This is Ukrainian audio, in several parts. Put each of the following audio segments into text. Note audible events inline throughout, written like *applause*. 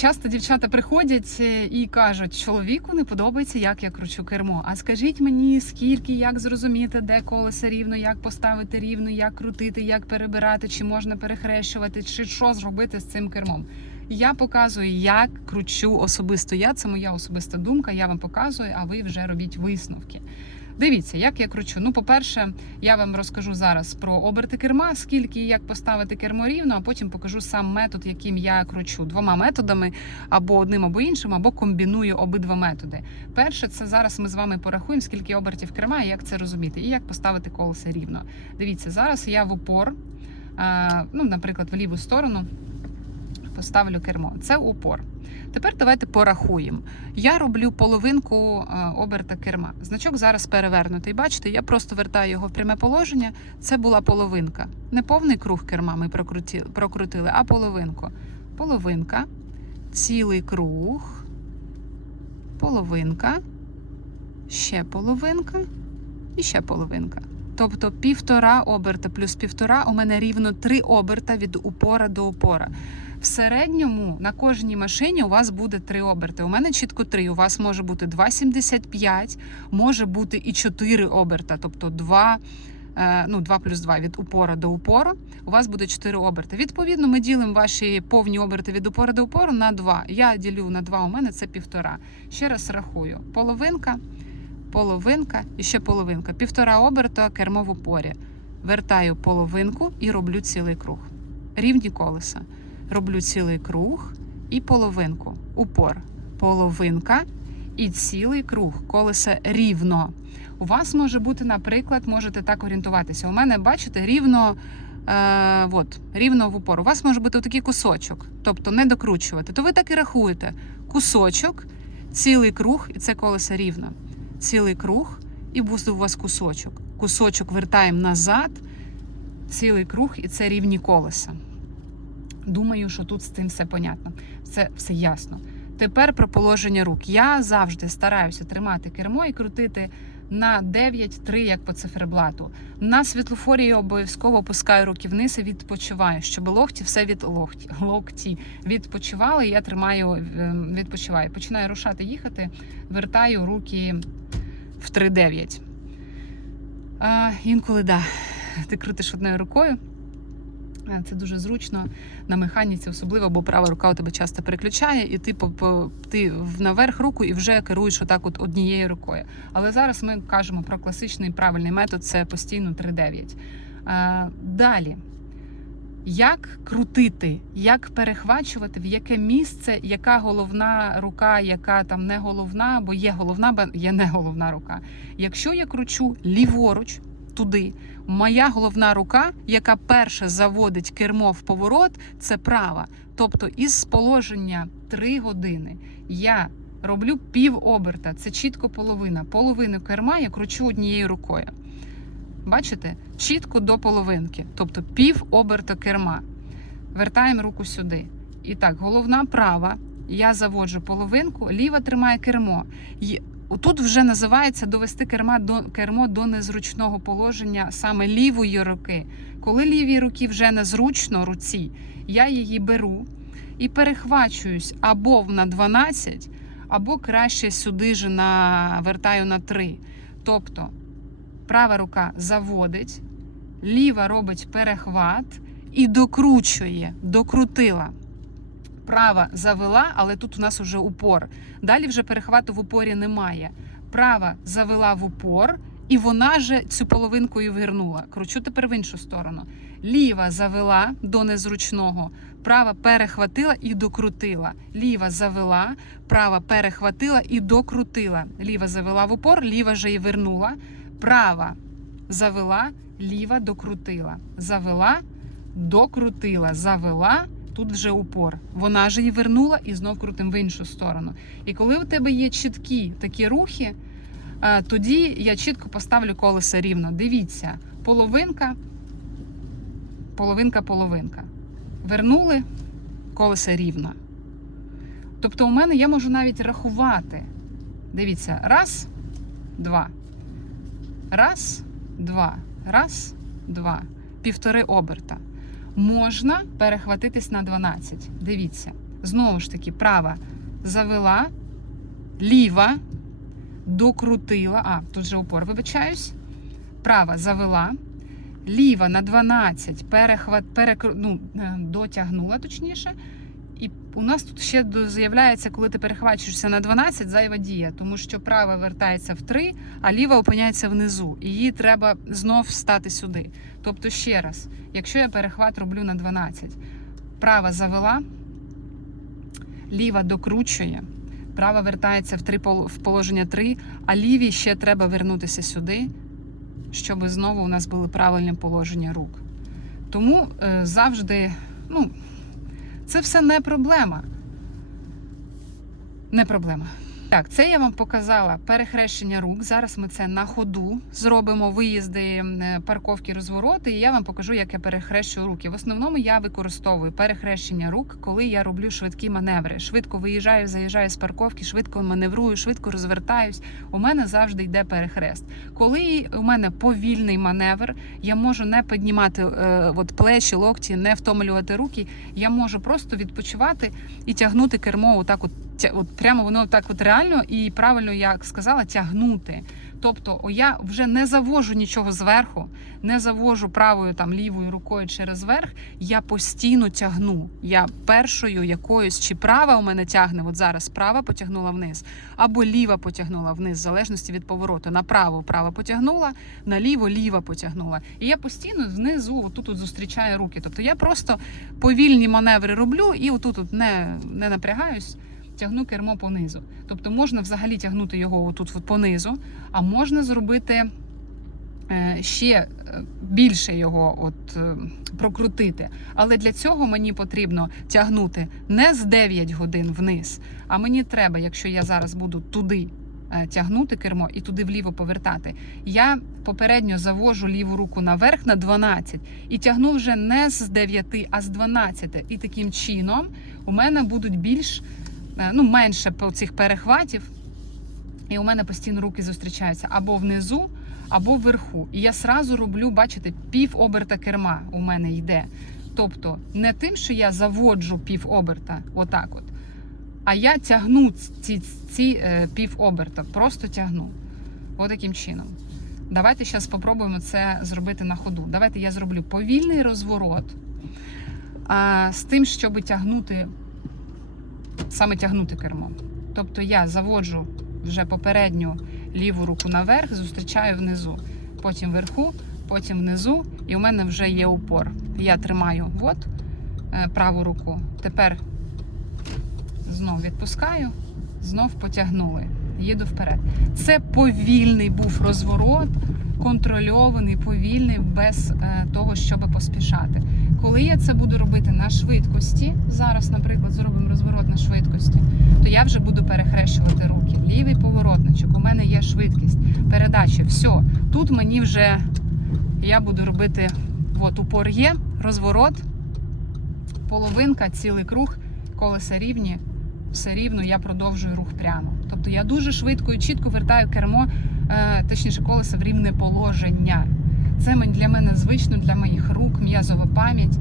Часто дівчата приходять е, і кажуть, чоловіку не подобається, як я кручу кермо. А скажіть мені, скільки, як зрозуміти, де колесо рівно, як поставити рівно, як крутити, як перебирати, чи можна перехрещувати, чи що зробити з цим кермом. Я показую, як кручу особисто я. Це моя особиста думка. Я вам показую, а ви вже робіть висновки. Дивіться, як я кручу. Ну, по-перше, я вам розкажу зараз про оберти керма, скільки і як поставити кермо рівно, а потім покажу сам метод, яким я кручу двома методами, або одним, або іншим, або комбіную обидва методи. Перше, це зараз ми з вами порахуємо, скільки обертів керма і як це розуміти, і як поставити колесо рівно. Дивіться, зараз я в упор, ну, наприклад, в ліву сторону поставлю кермо. Це упор. Тепер давайте порахуємо. Я роблю половинку е, оберта керма. Значок зараз перевернутий. Бачите, я просто вертаю його в пряме положення. Це була половинка. Не повний круг керма ми прокрутили, а половинку. Половинка, цілий круг, половинка, ще половинка і ще половинка. Тобто півтора оберта плюс півтора у мене рівно три оберта від упора до упора. В середньому на кожній машині у вас буде три оберти. У мене чітко три. У вас може бути 2,75, може бути і 4 оберта, тобто 2, е, ну, 2 плюс 2 від упора до упора. У вас буде 4 оберти. Відповідно, ми ділимо ваші повні оберти від упора до упору на 2. Я ділю на 2, у мене це півтора. Ще раз рахую: половинка, половинка і ще половинка. Півтора оберта кермо в упорі. Вертаю половинку і роблю цілий круг. Рівні колеса роблю цілий круг і половинку. Упор. Половинка і цілий круг. Колеса рівно. У вас може бути, наприклад, можете так орієнтуватися. У мене, бачите, рівно. Е, от, рівно в упор. У вас може бути такий кусочок, тобто не докручувати. То ви так і рахуєте. Кусочок, цілий круг, і це колесо рівно. Цілий круг, і буде у вас кусочок. Кусочок вертаємо назад, цілий круг, і це рівні колеса. Думаю, що тут з цим все понятно, все, все ясно. Тепер про положення рук. Я завжди стараюся тримати кермо і крутити на 9-3, як по циферблату. На світлофорі я обов'язково опускаю руки вниз і відпочиваю, щоб локті все від локті, локті відпочивали. Я тримаю, е, відпочиваю. Починаю рушати, їхати, вертаю руки в 3-9. А, інколи да, ти крутиш одною рукою. Е, Це дуже зручно на механіці, особливо, бо права рука у тебе часто переключає, і ти по, ти наверх руку і вже керуєш отак от однією рукою. Але зараз ми кажемо про класичний правильний метод це постійно 3-9. Е, Далі. Як крутити, як перехвачувати, в яке місце, яка головна рука, яка там не головна, бо є головна, бо є не головна рука. Якщо я кручу ліворуч туди, моя головна рука, яка перша заводить кермо в поворот, це права. Тобто із положення 3 години я роблю пів оберта, це чітко половина. Половину керма я кручу однією рукою. Бачите? Чітко до половинки, тобто пів оберта керма. Вертаємо руку сюди. І так, головна права. Я заводжу половинку, ліва тримає кермо. Тут вже називається довести керма до кермо до незручного положення саме лівої руки. Коли лівій руки вже незручно руці, я її беру і перехвачуюсь або на 12, або краще сюди ж на вертаю на 3. Тобто права рука заводить, ліва робить перехват і докручує, докрутила. Права завела, але тут у нас уже упор. Далі вже перехвату в упорі немає. Права завела в упор, і вона же цю половинку і вернула. Кручу тепер в іншу сторону. Ліва завела до незручного, права перехватила і докрутила. Ліва завела, права перехватила і докрутила. Ліва завела в упор, ліва же і вернула. Права завела, ліва докрутила. Завела, докрутила, завела. Тут вже упор. Вона ж її вернула і знов крутим в іншу сторону. І коли у тебе є чіткі такі рухи, е, тоді я чітко поставлю колесо рівно. Дивіться, половинка, половинка, половинка. Вернули колесо рівно. Тобто, у мене я можу навіть рахувати. Дивіться, раз, два. Раз, два. Раз, два. Півтори оберта можна перехватитись на 12. Дивіться, Знову ж таки, права завела, ліва докрутила. А, тут же упор, вибачаюсь. Права завела, ліва на 12 перехват, перекру, ну, е, дотягнула точніше. І у нас тут ще з'являється, коли ти перехвачуєшся на 12, зайва дія, тому що права вертається в 3, а ліва опиняється внизу. І її треба знов стати сюди. Тобто, ще раз, якщо я перехват роблю на 12, права завела, ліва докручує, права вертається в, 3, в положення 3, а лівій ще треба вернутися сюди, щоб знову у нас були правильні положення рук. Тому е, завжди, ну, це все не проблема. Не проблема. Так, це я вам показала перехрещення рук. Зараз ми це на ходу зробимо виїзди, е, парковки, розвороти, і я вам покажу, як я перехрещую руки. В основному я використовую перехрещення рук, коли я роблю швидкі маневри. Швидко виїжджаю, заїжджаю з парковки, швидко маневрую, швидко розвертаюсь. У мене завжди йде перехрест. Коли у мене повільний маневр, я можу не піднімати е, от плечі, локті, не втомлювати руки. Я можу просто відпочивати і тягнути кермо отак от от прямо воно так от реально і правильно як сказала, тягнути. Тобто, о, я вже не завожу нічого зверху, не завожу правою там лівою рукою через верх. Я постійно тягну. Я першою якоюсь чи права у мене тягне. От зараз права потягнула вниз, або ліва потягнула вниз, в залежності від повороту. Направо права потягнула, наліво ліва потягнула. І я постійно знизу отут от зустрічаю руки. Тобто я просто повільні маневри роблю і отут от не, не напрягаюсь тягну кермо понизу. Тобто можна взагалі тягнути його отут от понизу, а можна зробити е, ще е, більше його от, е, прокрутити. Але для цього мені потрібно тягнути не з 9 годин вниз, а мені треба, якщо я зараз буду туди. Тягнути кермо і туди вліво повертати. Я попередньо завожу ліву руку наверх на 12 і тягну вже не з 9, а з 12. І таким чином у мене будуть більш ну, менше цих перехватів, і у мене постійно руки зустрічаються або внизу, або вверху. І я сразу роблю, бачите, пів оберта керма у мене йде. Тобто не тим, що я заводжу пів оберта, отак от, а я тягну ці, ці е, пів оберта, просто тягну. Отаким чином. Давайте зараз спробуємо це зробити на ходу. Давайте я зроблю повільний розворот а, з тим, щоб тягнути саме тягнути кермо. Тобто я заводжу вже попередню ліву руку наверх, зустрічаю внизу, потім вверху, потім внизу, і у мене вже є упор. Я тримаю от, е, праву руку. Тепер знов відпускаю, знов потягнули. Їду вперед. Це повільний був розворот, контрольований, повільний, без е, того, щоб поспішати. Коли я це буду робити на швидкості, зараз, наприклад, зробимо розворот на швидкості, то я вже буду перехрещувати руки. Лівий поворотничок, у мене є швидкість, передачі, все. Тут мені вже я буду робити от упор є, розворот, половинка, цілий круг, колеса рівні, все рівно я продовжую рух прямо. Тобто я дуже швидко і чітко вертаю кермо, е, точніше колеса в рівне положення. Це для мене звично, для моїх рук, м'язова пам'ять.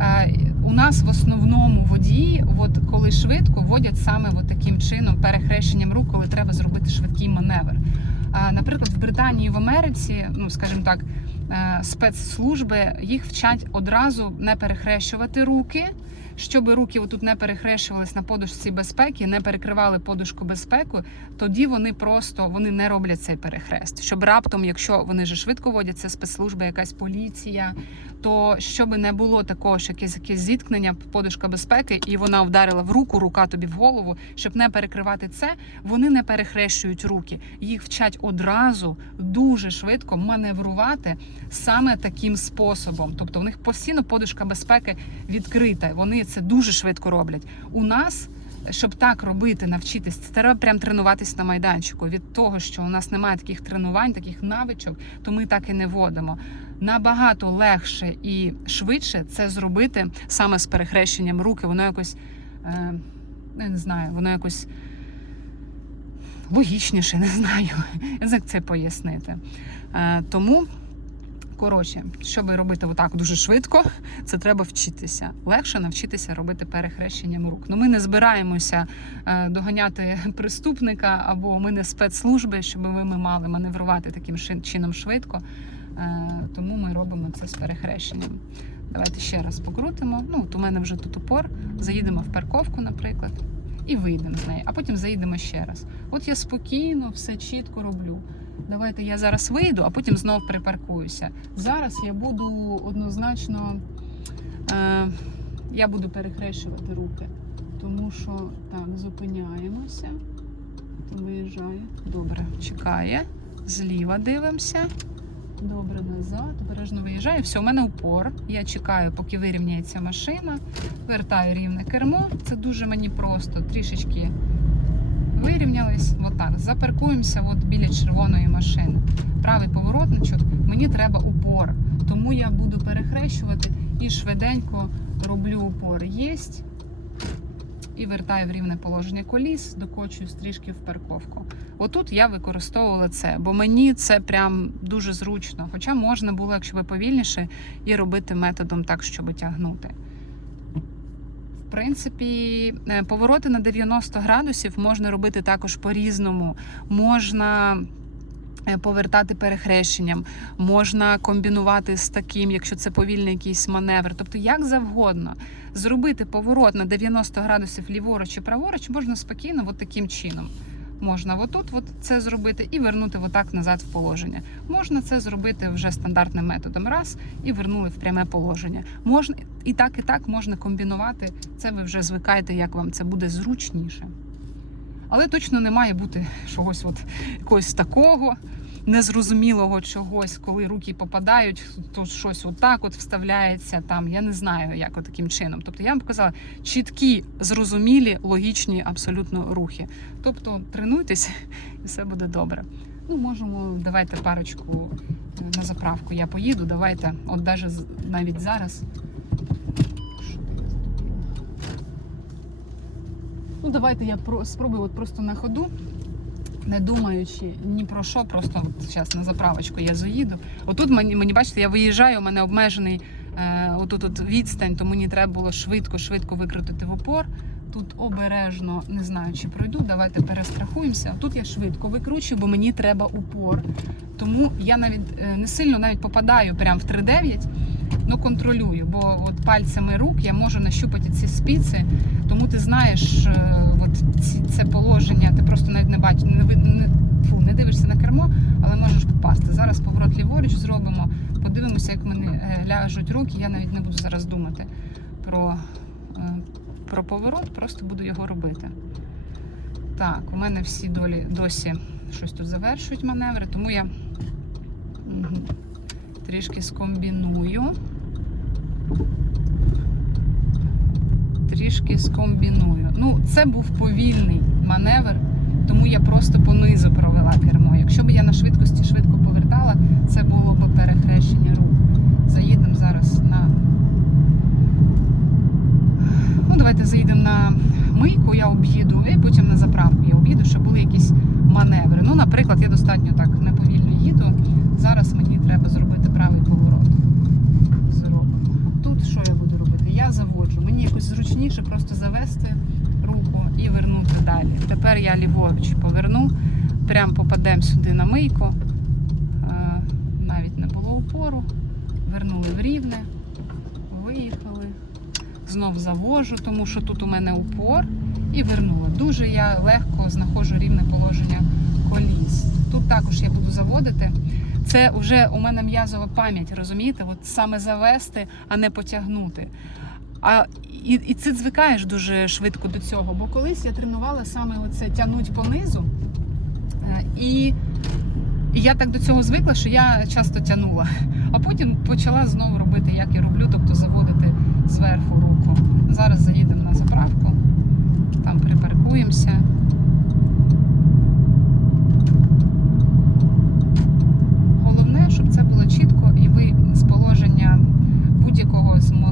Е, У нас в основному водії, от коли швидко, водять саме от таким чином, перехрещенням рук, коли треба зробити швидкий маневр. Е, Наприклад, в Британії, в Америці, ну скажімо так, е, спецслужби їх вчать одразу не перехрещувати руки, щоб руки отут не перехрещувались на подушці безпеки, не перекривали подушку безпеки, тоді вони просто вони не роблять цей перехрест. Щоб раптом, якщо вони же швидко водять, це спецслужба, якась поліція, то щоб не було такого, що якесь якесь зіткнення, подушка безпеки, і вона вдарила в руку, рука тобі в голову, щоб не перекривати це, вони не перехрещують руки. Їх вчать одразу дуже швидко маневрувати саме таким способом. Тобто, у них постійно подушка безпеки відкрита. Вони це дуже швидко роблять. У нас. Щоб так робити, навчитись, це треба прям тренуватись на майданчику. Від того, що у нас немає таких тренувань, таких навичок, то ми так і не водимо. Набагато легше і швидше це зробити саме з перехрещенням руки. Воно якось е, я не знаю, воно якось логічніше, не знаю, як це пояснити. Е, тому Коротше, щоб робити отак дуже швидко, це треба вчитися. Легше навчитися робити перехрещенням рук. Ну ми не збираємося е, доганяти преступника або ми не спецслужби, щоб ми, мали маневрувати таким чином швидко. Е, тому ми робимо це з перехрещенням. Давайте ще раз покрутимо. Ну, от у мене вже тут упор. Заїдемо в парковку, наприклад, і вийдемо з неї, а потім заїдемо ще раз. От я спокійно все чітко роблю. Давайте я зараз вийду, а потім знову припаркуюся. Зараз я буду однозначно е, я буду перехрещувати руки, тому що так, зупиняємося. Виїжджає. Добре, чекає. Зліва дивимося. Добре, назад, обережно виїжджаю. Все, у мене упор. Я чекаю, поки вирівняється машина. Вертаю рівне кермо. Це дуже мені просто. Трішечки вирівнялись. Отак. Запаркуємося от біля червоної машини. Правий поворотничок, мені треба упор. Тому я буду перехрещувати і швиденько роблю упор. Єсть. І вертаю в рівне положення коліс, докочую стрішки в парковку. Отут я використовувала це, бо мені це прям дуже зручно. Хоча можна було, якщо ви повільніше, і робити методом так, щоб тягнути. Принципі, е, повороти на 90 градусів можна робити також по-різному. Можна е, повертати перехрещенням, можна комбінувати з таким, якщо це повільний якийсь маневр. Тобто, як завгодно, зробити поворот на 90 градусів ліворуч і праворуч можна спокійно, от таким чином. Можна отут от це зробити і вернути отак назад в положення. Можна це зробити вже стандартним методом. Раз і вернули в пряме положення. Можна і так, і так можна комбінувати. Це ви вже звикаєте, як вам це буде зручніше. Але точно не має бути *laughs* чогось от якогось такого незрозумілого чогось, коли руки попадають, то щось отак от вставляється там. Я не знаю, як таким чином. Тобто я вам показала чіткі, зрозумілі, логічні абсолютно рухи. Тобто тренуйтесь і все буде добре. Ну, можемо, давайте парочку е, на заправку. Я поїду. Давайте, от навіть зараз. Ну, давайте я про- спробую от просто на ходу, не думаючи ні про що, просто от зараз на заправочку я заїду. Отут мені, мені бачите, я виїжджаю, у мене обмежений е, отут от відстань, то мені треба було швидко-швидко викрутити в упор. Тут обережно не знаю, чи пройду. Давайте перестрахуємося. Тут я швидко викручую, бо мені треба упор. Тому я навіть е, не сильно навіть попадаю прямо в 3,9, ну контролюю, бо от пальцями рук я можу нащупати ці спіци, тому ти знаєш е, от ці, це положення, ти просто навіть не, ви- не, фу, не дивишся на кермо, але можеш попасти. Зараз поворот ліворуч зробимо, подивимося, як в е, ляжуть руки. Я навіть не буду зараз думати про, е, про поворот, просто буду його робити. Так, у мене всі долі досі щось тут завершують маневри, тому я трішки скомбіную. Трішки скомбіную. Ну, це був повільний маневр, тому я просто понизу провела кермо. Якщо б я на швидкості швидко повертала, це було б перехрещення рук. Заїдемо зараз на. Ну, давайте заїдемо на мийку, я об'їду, і потім на заправку я об'їду, щоб були якісь маневри. Ну, наприклад, я достатньо так неповільно їду. Зараз мені треба зробити правий поворот. Зробимо. Тут що я буду робити? Я заводжу. Мені якось зручніше просто завести далі. Тепер я ліворуч поверну, прям попадемо сюди на мийку. Е, Навіть не було опору. Вернули в рівне, виїхали. Знов завожу, тому що тут у мене упор. І вернула. Дуже я легко знаходжу рівне положення коліс. Тут також я буду заводити. Це вже у мене м'язова пам'ять, розумієте? От саме завести, а не потягнути. А і, і ти звикаєш дуже швидко до цього. Бо колись я тренувала саме оце тягнуть понизу. Е, І, і я так до цього звикла, що я часто тягнула. А потім почала знову робити, як я роблю, тобто заводити зверху руку. Зараз заїдемо на заправку, там припаркуємося. Головне, щоб це було чітко, і ви з положення будь-якого змогли